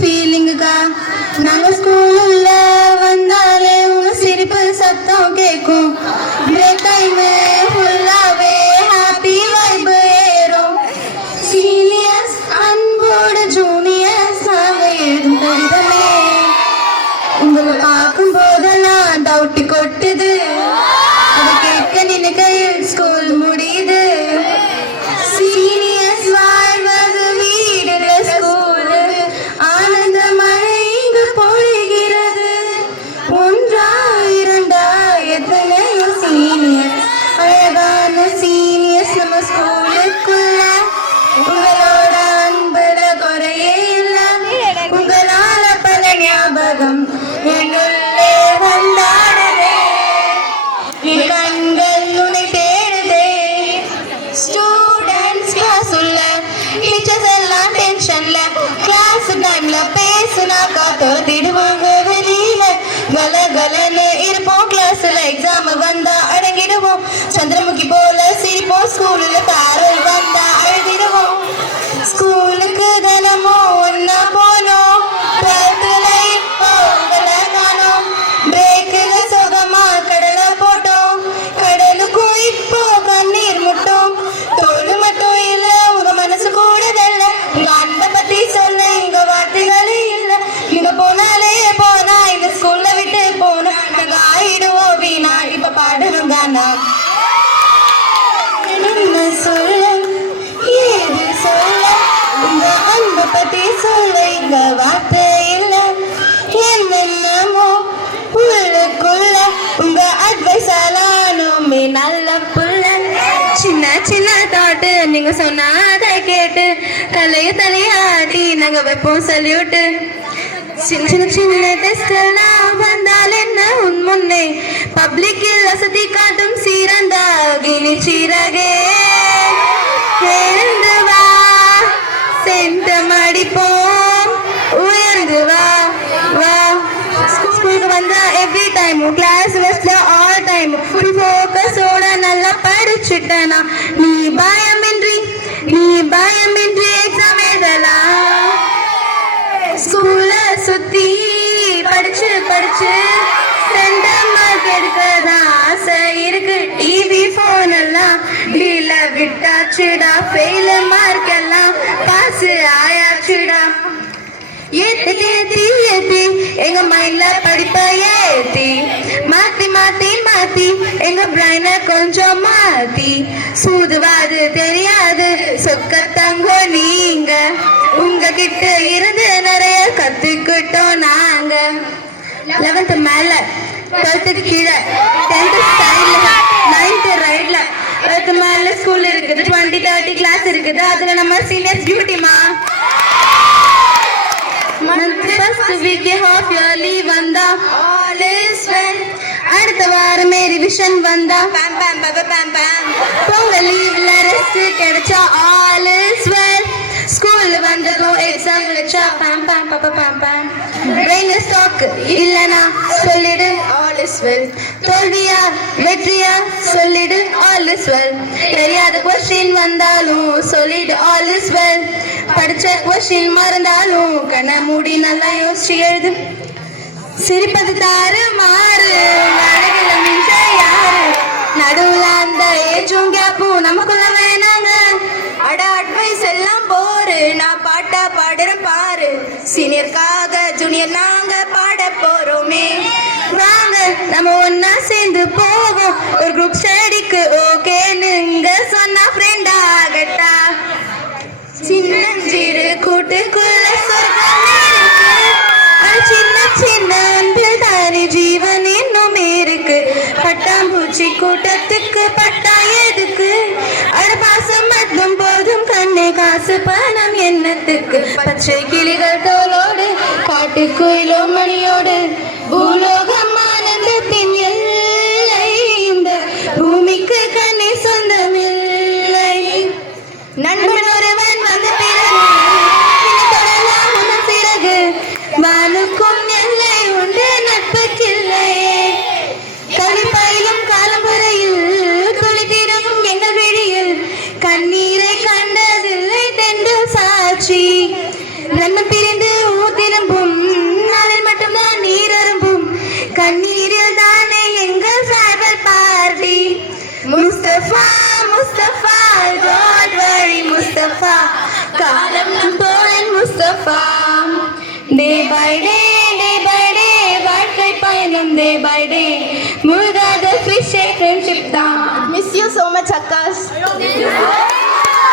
ஃபீலிங்குக்கா நாங்க ஸ்கூல்ல வந்தாலே உங்க சிரிப்பு சத்தம் கேட்கும் பிரேக் டைம் ஃபுல்லாவே ஹாப்பி வைப் ஏறும் சீனியர்ஸ் அன்போட ஜூனியர்ஸ் நாங்க எழுதும் கடிதமே உங்களை பார்க்கும் போதெல்லாம் டவுட் கொட்டுது அதை கேட்க நினைக்கையில் ஸ்கூல் முடியுது சீனியர்ஸ் வாழ்வது வீடுல ஸ்கூலு ஆனந்த மழை இங்கு பொழிகிறது ஒன்றா இரண்டா எத்தனையோ சீனியர் அழகான சீனியர்ஸ் நம்ம ஸ்கூலுக்குள்ள உங்களோட அன்புல குறையே இல்லை உங்களால பல ஞாபகம் என்னுள்ளே வந்தாடுதே என் கண்கள் உன்னை தேடுதே ஸ்டூடெண்ட்ஸ் கிளாஸ் உள்ள டீச்சர்ஸ் எல்லாம் டென்ஷன்ல கிளாஸ் டைம்ல பேசுனாக்கா தோத்திடுவாங்க வெளியில கலகலன்னு இருப்போம் கிளாஸ்ல எக்ஸாம் வந்தா அடங்கிடுவோம் சந்திரமுகி போல சிரிப்போம் ஸ்கூல்ல காரல் வந்தா அழுதிடுவோம் ஸ்கூலுக்கு தினமும் ஒன்னா போனோம் டுவெல்த்ல இப்போ உங்களை காணோம் பிரேக்குல சுகமா கடலை போட்டோம் கடலுக்கும் இப்போ கண்ணீர் முட்டும் தோடு மட்டும் இல்ல உங்க மனசு கூடதல்ல உங்க அன்பை பத்தி சொல்ல இங்க வார்த்தைகளே இல்ல நீங்க போனாலே போனா இந்த ஸ்கூல்ல விட்டு போனா நாங்க ஆயிடுவோம் வீணா இப்ப பாடணும் தானா என்ன சொல்ல ஏது சொல்ல உங்க அன்பை பத்தி சொல்ல இங்க வார்த்தை இல்ல என்னென்னமோ உள்ளுக்குள்ள உங்க அட்வைஸ் ஆலானுமே நல்ல புள்ள சின்ன சின்ன தாட்டு நீங்க சொன்னாதை கேட்டு தலையாட்டி நாங்க வைப்போம் சல்யூட்டு சின்ன சின்ன டெஸ்ட் எல்லாம் வந்தால் என்ன உன் முன்னே பப்ளிக்கில் வசதி காட்டும் சீரந்தா கிளி சீரகே எழுந்து வா சென்டம் அடிப்போம் உயர்ந்து வா வா ஸ்கூலுக்கு வந்தா எவ்ரி டைம் கிளாஸ் வெஸ்ட்ல ஆல் டைம் ஃபுல் ஃபோக்கஸோட நல்லா படிச்சுட்டனா நீ பயமின்றி எக்ஸாம் எழுதலாம் ஸ்கூல்ல சுத்தி படிச்சு சென்டம் மார்க் எடுக்கதா ஆசை இருக்கு டிவி போன் எல்லாம் டீல விட்டாச்சுடா ஃபெயில் மார்க் எல்லாம் பாஸ் ஆயாச்சுடா ஏத்தி எங்க மைண்ட்ல படிப்ப ஏத்தி மாத்தி எங்க பிரைன கொஞ்சம் மாத்தி சூதுவாது தெரியாது சொக்க தங்கோ நீங்க உங்ககிட்ட இருந்து நிறைய கத்துக்கிட்டோம் நாங்க 11th மேல 12th கீழே 10th சைட்ல 9th ரைட்ல 12th மேல ஸ்கூல் இருக்குது 20-30 கிளாஸ் இருக்குது அதுல நம்ம சீனியர்ஸ் டியூட்டிமா ஃபர்ஸ்ட் வீக் ஆஃப் இயர்லி வந்தா ஆல் இஸ் வெல் அடுத்த வாரம் ரிவிஷன் வந்தா பம் பம் பம் பம் போங்க லீவ்ல ரெஸ்ட் கிடைச்சா ஆல் இஸ் வெல் ஸ்கூல்ல வந்ததும் எக்ஸாம் வச்சா பம் பம் பம் பம் பிரெயின் ஸ்டாக் இல்லனா சொல்லிடு ஆல் இஸ் வெல் தோல்வியா வெற்றியா சொல்லிடு ஆல் இஸ் வெல் தெரியாத क्वेश्चन வந்தாலும் சொல்லிடு ஆல் இஸ் வெல் படிச்ச क्वेश्चन மறந்தாலும் கண்ண மூடி நல்லா யோசிச்சு எழுது சிரிப்பது தாறு மாறு அழகில மிஞ்ச யாரு நடுவுல அந்த ஏஜும் கேப்பும் நமக்குள்ள வேணாங்க அட அட்வைஸ் எல்லாம் போரு நான் பாட்டா பாடுறேன் பாரு சீனியர்காக ஜூனியர் நாங்க பாட போறோமே வாங்க நம்ம ஒன்னா சேர்ந்து போவோம் ஒரு குரூப் ஸ்டடிக்கு ஓகேன்னு இங்க சொன்னா ஃப்ரெண்ட் ஆகட்டா சின்னஞ்சிறு கூட்டுக்குள்ள சொர்க்கம் இருக்கு சின்ன சின்ன அன்பில் தானே ஜீவன் இன்னும் இருக்கு பட்டாம்பூச்சி கூட்டத்துக்கு பட்டா எதுக்கு அடபாசம் மட்டும் போதும் கண்ணே காசு பணம் என்னத்துக்கு பச்சை கிளிகள் தோலோடு காட்டு குயிலோ மணியோடு பூலோகம் ஆனந்தத்தின் எல்லை இந்த பூமிக்கு கண்ணே சொந்தமில்லை நண்பன் ஒருவன் வந்த பிறகு பிறகு வானுக்கும் எல்லை உண்டு நட்புக்கில்லையே கவிப்பயிலும் காலம் வரையில் குளித்திடும் எங்கள் வெளியில் கண்ணீரை கண்டதில்லை தென்று சாட்சி நன்மை பிரிந்து ஊத்தில் அக்கா போன் முஸ்தபா டே பை டே வாழ்க்கை பயணம் டே பை டே முழுகாத ஃபிஷ் ஃப்ரெண்ட்ஷிப் தான். Miss you so much அக்காஸ்.